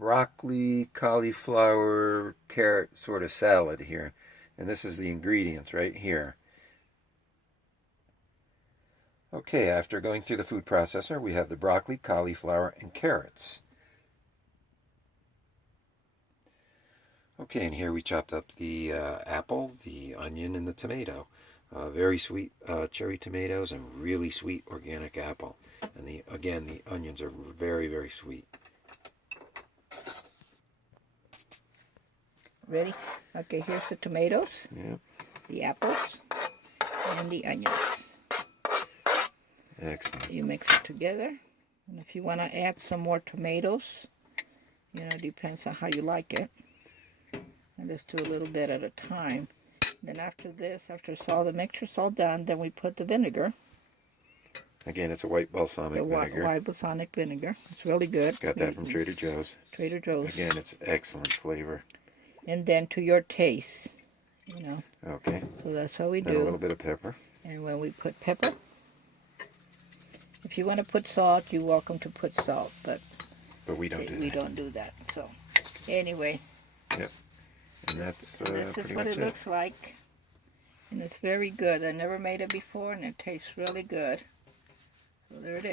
broccoli, cauliflower, carrot sort of salad here. And this is the ingredients right here. Okay, after going through the food processor, we have the broccoli, cauliflower, and carrots. Okay, and here we chopped up the apple, the onion, and the tomato. Very sweet cherry tomatoes and really sweet organic apple. And again, the onions are very, very sweet. Ready? Okay, here's the tomatoes, the apples, and the onions. Excellent. You mix it together. And if you want to add some more tomatoes, it depends on how you like it. And just do a little bit at a time. Then after this, after the mixture's all done, then we put the vinegar. Again, it's a white balsamic vinegar. White balsamic vinegar. It's really good. Got that from Trader Joe's. Trader Joe's. Again, it's excellent flavor. And then to your taste, Okay. So that's how we do. And a little bit of pepper. And when we put pepper, if you want to put salt, you're welcome to put salt, but we don't do that. We don't do that. So anyway. Yep. And that's this is what it looks like. And it's very good. I never made it before, and it tastes really good. So there it is.